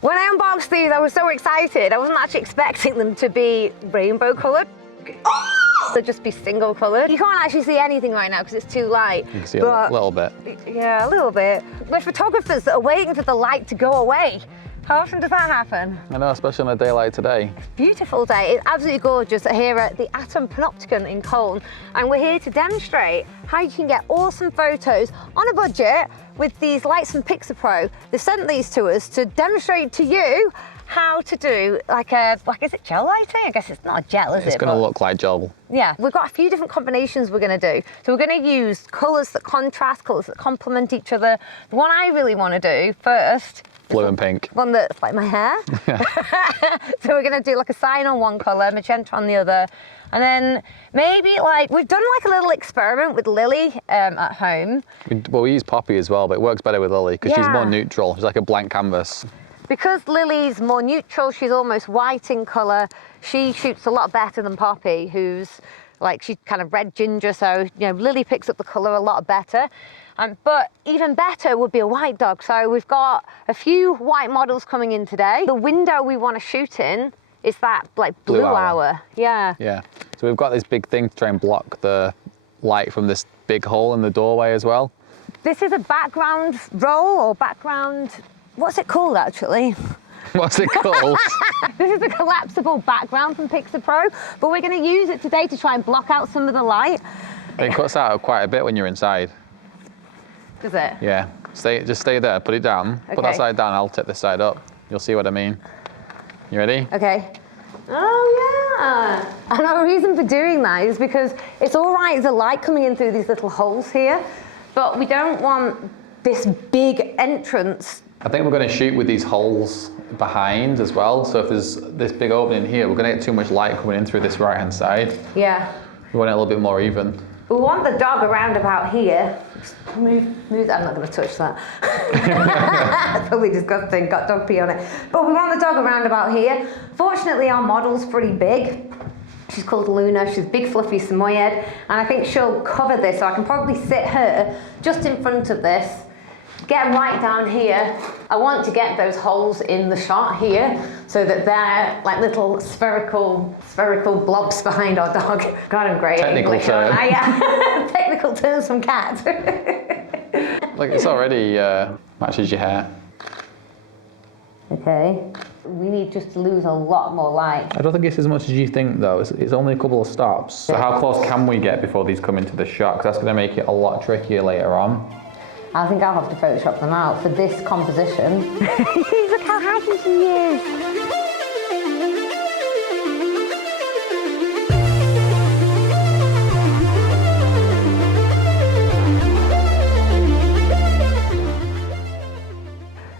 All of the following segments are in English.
When I unboxed these, I was so excited. I wasn't actually expecting them to be rainbow coloured. Oh! They'd just be single coloured. You can't actually see anything right now because it's too light. You can see a little bit. Yeah, a little bit. We're photographers that are waiting for the light to go away. How often does that happen? I know, especially on a day like today. Beautiful day. It's absolutely gorgeous here at the Atom Panopticon in Cologne, and we're here to demonstrate how you can get awesome photos on a budget with these lights from PixaPro. They've sent these to us to demonstrate to you how to do is it gel lighting? I guess it's not gel, is it? It's going to look like gel. Yeah, we've got a few different combinations we're going to do. So we're going to use colours that contrast, colours that complement each other. The one I really want to do first, blue and pink. One that's like my hair. Yeah. So we're going to do like a cyan on one colour, magenta on the other. And then maybe we've done like a little experiment with Lily at home. We use Poppy as well, but it works better with Lily because she's more neutral. She's like a blank canvas. Because Lily's more neutral, she's almost white in colour, she shoots a lot better than Poppy, who's she's kind of red ginger, so Lily picks up the colour a lot better. But even better would be a white dog. So we've got a few white models coming in today. The window we want to shoot in is that blue hour. Yeah. Yeah. So we've got this big thing to try and block the light from this big hole in the doorway as well. This is a background roll or background, what's it called actually? What's it called? This is a collapsible background from PixaPro, but we're going to use it today to try and block out some of the light. It cuts out quite a bit when you're inside. Does it? Yeah. Just stay there, put it down. Okay. Put that side down, I'll tip this side up. You'll see what I mean. You ready? Okay. Oh yeah. And our reason for doing that is because it's all right, there's a light coming in through these little holes here, but we don't want this big entrance. I think we're going to shoot with these holes behind as well. So if there's this big opening here, we're going to get too much light coming in through this right hand side. Yeah. We want it a little bit more even. We want the dog around about here. Move, I'm not going to touch that. That's probably disgusting, got dog pee on it. But we want the dog around about here. Fortunately, our model's pretty big. She's called Luna, she's big fluffy Samoyed, and I think she'll cover this, so I can probably sit her just in front of this, get right down here. I want to get those holes in the shot here so that they're like little spherical blobs behind our dog. God, I'm great at English. Technical terms from cat. Look, it's already matches your hair. Okay. We need just to lose a lot more light. I don't think it's as much as you think though. It's only a couple of stops. So how close can we get before these come into the shot? Because that's going to make it a lot trickier later on. I think I'll have to Photoshop them out for this composition. Look how happy she is.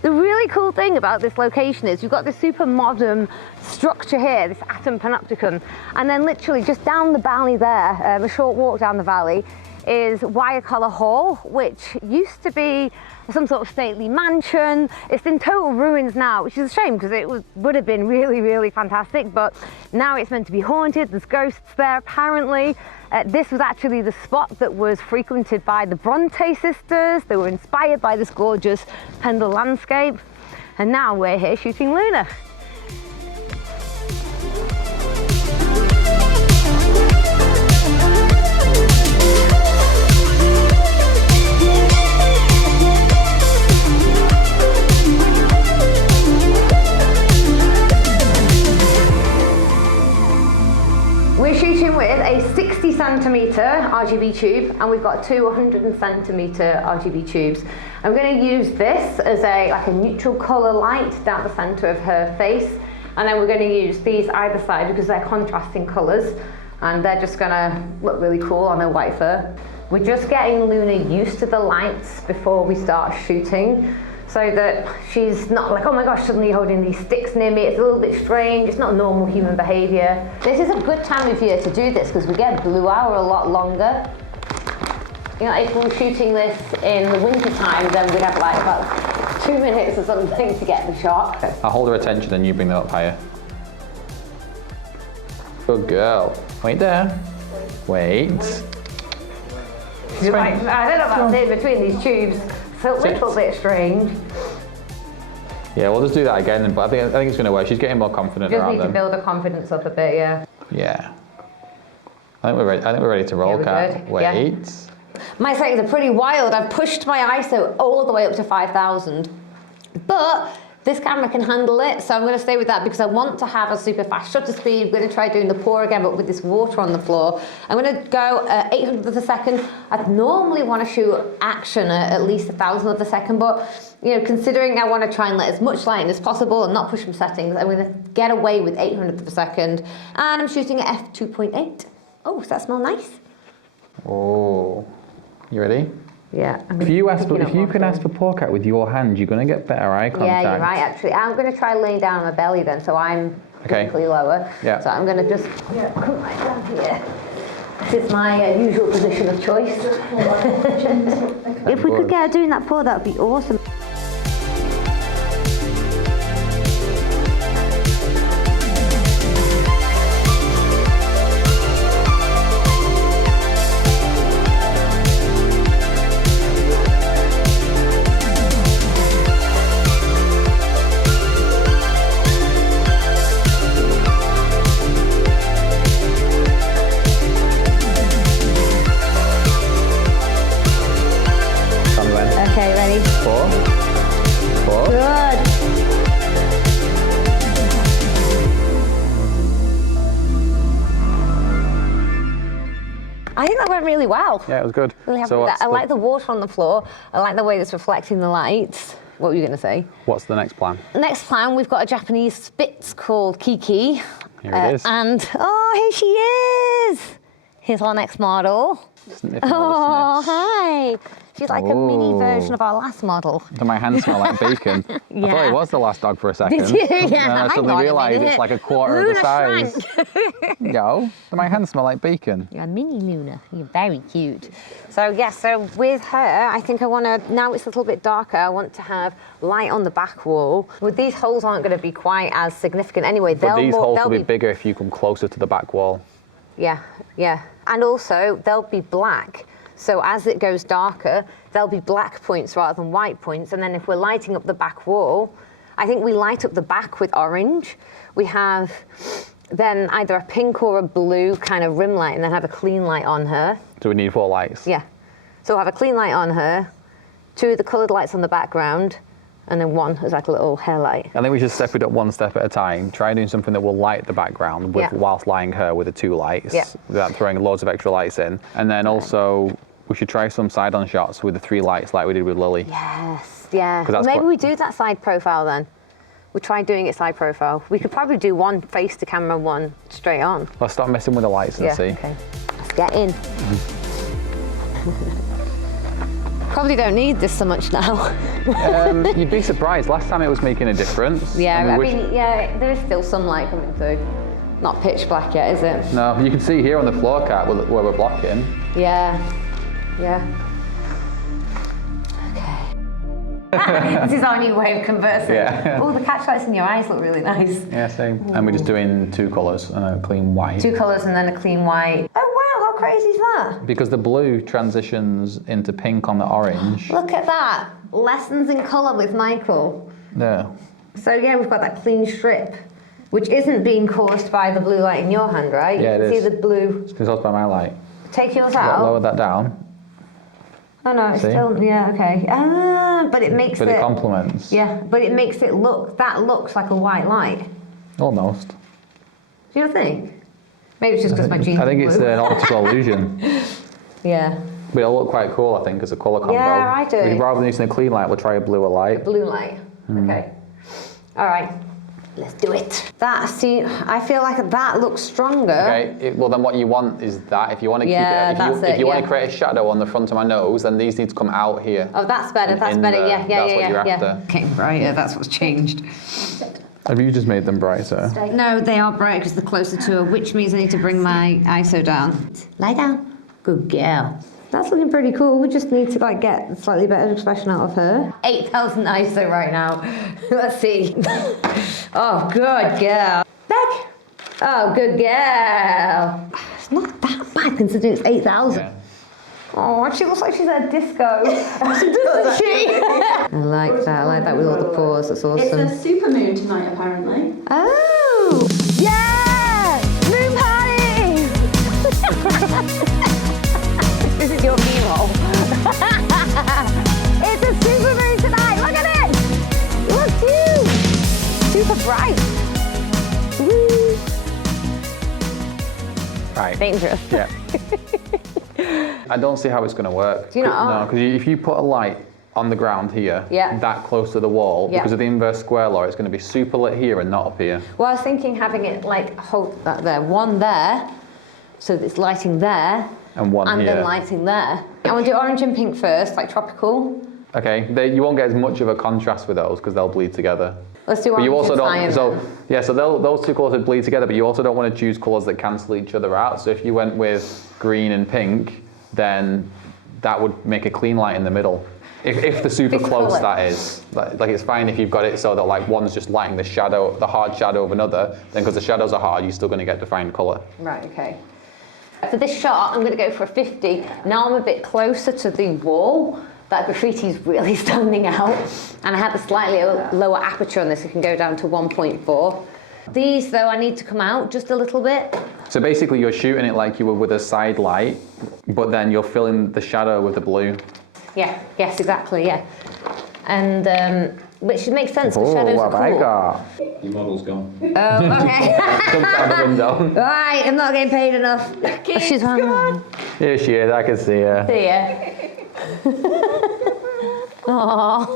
The really cool thing about this location is you've got this super modern structure here, this Atom Panopticon, and then literally just down the valley there, a short walk down the valley, is Wire-Collar Hall, which used to be some sort of stately mansion. It's in total ruins now, which is a shame because it would have been really, really fantastic, but now it's meant to be haunted. There's ghosts there apparently. This was actually the spot that was frequented by the Bronte sisters. They were inspired by this gorgeous Pendle landscape, and now we're here shooting Luna. We're shooting with a 60 centimetre RGB tube, and we've got two 100 centimetre RGB tubes. I'm going to use this as a neutral colour light down the centre of her face, and then we're going to use these either side because they're contrasting colours, and they're just going to look really cool on her white fur. We're just getting Luna used to the lights before we start shooting, so that she's not like, oh my gosh, suddenly holding these sticks near me. It's a little bit strange. It's not normal human behaviour. This is a good time of year to do this because we get blue hour a lot longer. You know, if we were shooting this in the winter time, then we'd have about 2 minutes or something to get the shot. I'll hold her attention and you bring them up higher. Good girl. Wait there. Wait. I don't know about this between these tubes. It's a little bit strange. Yeah, we'll just do that again, but I think it's going to work. She's getting more confident Just around need them. to build her confidence up a bit, yeah. Yeah. I think we're ready to roll, Kat. good. Wait. Yeah. My settings are pretty wild. I've pushed my ISO all the way up to 5,000. But this camera can handle it, so I'm going to stay with that because I want to have a super fast shutter speed. I'm going to try doing the pour again, but with this water on the floor. I'm going to go 800th of a second. I'd normally want to shoot action at least 1,000th of a second, but you know, considering I want to try and let as much light in as possible and not push my settings, I'm going to get away with 800th of a second, and I'm shooting at f2.8. Oh, does that smell nice? Oh, you ready? Yeah. If you can ask for pour, Kat, with your hand, you're going to get better eye contact. Yeah, you're right, actually. I'm going to try laying down on my belly then, so I'm physically lower. Yeah. So I'm going to just come right down here. This is my usual position of choice. If we could get her doing that pour, that would be awesome. Okay, ready? Pour. Good. I think that went really well. Yeah, it was good. Really happy with that. I like the water on the floor. I like the way it's reflecting the lights. What were you going to say? What's the next plan? Next plan, we've got a Japanese Spitz called Kiki. Here it is. And, here she is. Here's our next model. Oh, hi. She's like a mini version of our last model. Do my hands smell like bacon? I thought it was the last dog for a second. Did you? Yeah. And I suddenly realised it's like a quarter of the size. Yo, do my hands smell like bacon? You're a mini Luna. You're very cute. So, yeah, so with her, I think I want to, now it's a little bit darker, I want to have light on the back wall. Well, these holes aren't going to be quite as significant anyway. But these holes will be bigger if you come closer to the back wall. Yeah, yeah. And also, they'll be black. So as it goes darker, there'll be black points rather than white points. And then if we're lighting up the back wall, I think we light up the back with orange. We have then either a pink or a blue kind of rim light and then have a clean light on her. So we need 4 lights? Yeah. So we'll have a clean light on her, 2 of the coloured lights on the background, and then 1 as like a little hair light. I think we should step it up 1 step at a time. Try doing something that will light the background whilst lighting her with the 2 lights, without throwing loads of extra lights in. And then also, we should try some side-on shots with the 3 lights like we did with Lily. Yes, yeah. Maybe we do that side profile then. We try doing it side profile. We could probably do 1 face to camera, 1 straight on. Let's start messing with the lights and see. Okay. Let's get in. Probably don't need this so much now. You'd be surprised. Last time it was making a difference. Yeah, I mean, there is still some light coming through. Not pitch black yet, is it? No, you can see here on the floor, Kat, where we're blocking. Yeah, yeah. Okay. This is our new way of conversing. Yeah. Oh, the catchlights in your eyes look really nice. Yeah, same. And we're just doing 2 colours and a clean white. 2 colours and then a clean white. Oh wow, how crazy is that? Because the blue transitions into pink on the orange. Look at that. Lessons in colour with Michael. Yeah. So yeah, we've got that clean strip, which isn't being caused by the blue light in your hand, right? Yeah, it is. See the blue. It's caused by my light. Take yours out. Lower that down. Oh no, it's See? still, yeah, okay. But it makes But it complements. Yeah, but it makes it look, that looks like a white light. Almost. Do you think? Maybe it's just because my jeans I think are it's blue. an optical illusion. Yeah. But it'll look quite cool, I think, as a colour combo. Yeah, I do. Rather than using a clean light, we'll try a bluer light. Blue light. Okay. All right. Let's do it. I feel like that looks stronger. Okay, well then what you want is that. If you want to if you want to create a shadow on the front of my nose, then these need to come out here. Oh, that's better, That's what you're after. Okay, brighter, that's what's changed. Have you just made them brighter? No, they are bright because they're closer to her, which means I need to bring my ISO down. Lie down. Good girl. That's looking pretty cool. We just need to get a slightly better expression out of her. 8,000 ISO right now. Let's see. Oh, good girl. Back. Oh, good girl. It's not that bad considering it's 8,000. Yeah. Oh, she looks like she's at a disco. Doesn't she? I like that with all the paws, that's awesome. It's a super moon tonight, apparently. Oh! Yeah! Moon party! This is your B-roll. It's a super moon tonight, look at it! Look cute! Super bright. Woo! Right. Dangerous. Yeah. I don't see how it's going to work. Do you not? No, because if you put a light on the ground here, that close to the wall, because of the inverse square law, it's going to be super lit here and not up here. Well, I was thinking having it like hold that there, one there, so that it's lighting there, and one and here. then lighting there. I want to do orange and pink first, like tropical. Okay, you won't get as much of a contrast with those because they'll bleed together. Let's do orange But you also and don't. cyan. So yeah, so those two colours would bleed together, but you also don't want to choose colours that cancel each other out. So if you went with green and pink, then that would make a clean light in the middle. If they're super close, colour. that is. Like it's fine if you've got it so that like one's just lighting the shadow, the hard shadow of another. Then because the shadows are hard, you're still going to get defined colour. Right. Okay. For this shot, I'm going to go for a 50. Now I'm a bit closer to the wall. That graffiti's really standing out. And I have a slightly lower aperture on this. It can go down to 1.4. These, though, I need to come out just a little bit. So basically you're shooting it like you were with a side light, but then you're filling the shadow with the blue. Yeah, yes, exactly, yeah. And, which makes sense, because shadows are cool. I got? Your model's gone. Oh, okay. Jumps out the window. Right, I'm not getting paid enough. She's on. Here she is, I can see her. See ya. Aww.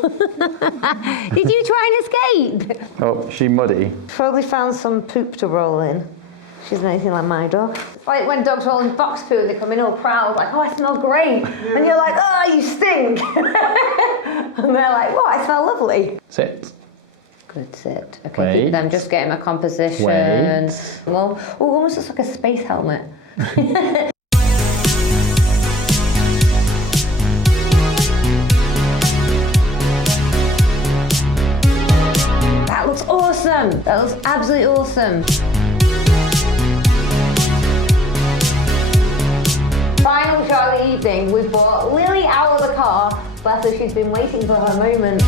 Did you try and escape? Oh, she muddy. Probably found some poop to roll in. She's not anything like my dog. It's like when dogs roll in box poo and they come in all proud, like, oh, I smell great. Yeah. And you're like, oh, you stink. And they're like, what, I smell lovely. Sit. Good sit. Okay, keep them, just getting my composition. Well, oh, almost looks like a space helmet. That looks awesome. That looks absolutely awesome. Final shot of the evening, we've brought Lily out of the car, bless her, she's been waiting for her moment.